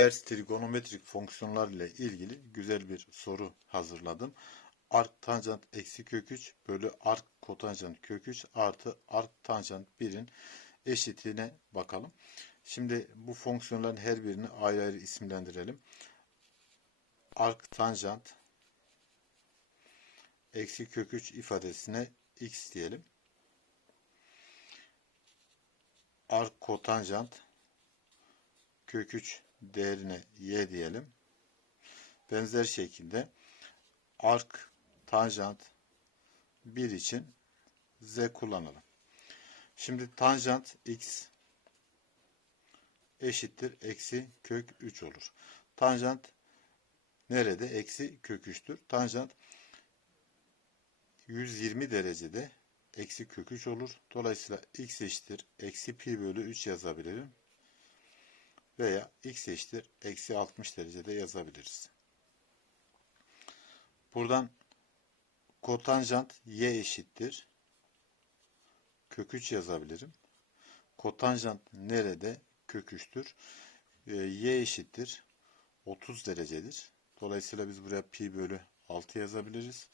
ters trigonometrik fonksiyonlar ile ilgili güzel bir soru hazırladım. Ark tanjant eksi kök 3 bölü ark kotanjant kök 3 artı ark tanjant 1'in eşitliğine bakalım. Şimdi bu fonksiyonların her birini ayrı ayrı isimlendirelim. Ark tanjant eksi kök 3 ifadesine x diyelim. Ark kotanjant kök 3 değerine y diyelim. Benzer şekilde ark tanjant 1 için z kullanalım. Şimdi tanjant x eşittir eksi kök 3 olur. Tanjant nerede? Eksi kök 3'tür. Tanjant 120 derecede eksi kök 3 olur. Dolayısıyla x eşittir eksi pi bölü 3 yazabilirim. Veya x eşittir eksi 60 derecede yazabiliriz. Buradan kotanjant y eşittir kök 3 yazabilirim. Kotanjant nerede? Kök 3'tür. Ee, y eşittir 30 derecedir. Dolayısıyla biz buraya pi bölü 6 yazabiliriz.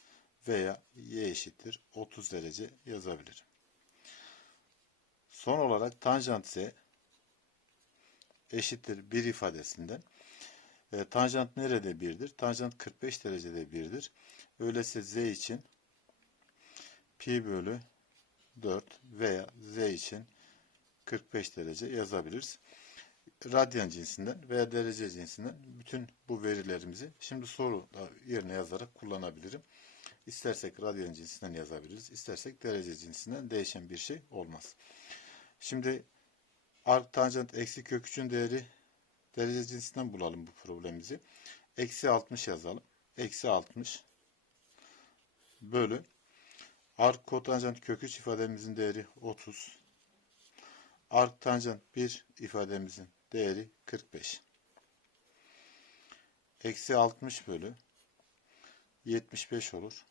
Veya y eşittir 30 derece yazabilirim. Son olarak tanjant z eşittir 1 ifadesinden. E, tanjant nerede 1'dir? Tanjant 45 derecede 1'dir. Öyleyse z için pi bölü 4 veya z için 45 derece yazabiliriz. Radyan cinsinden veya derece cinsinden bütün bu verilerimizi şimdi soru yerine yazarak kullanabilirim. İstersek radyan cinsinden yazabiliriz. İstersek derece cinsinden değişen bir şey olmaz. Şimdi arc tanjant eksi kök 3'ün değeri derece cinsinden bulalım bu problemimizi. Eksi 60 yazalım. Eksi 60 bölü arc kotanjant kök 3 ifademizin değeri 30. Arc tanjant 1 ifademizin değeri 45. Eksi 60 bölü 75 olur.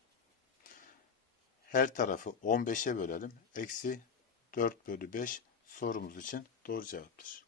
Her tarafı 15'e bölelim. Eksi 4 bölü 5 sorumuz için doğru cevaptır.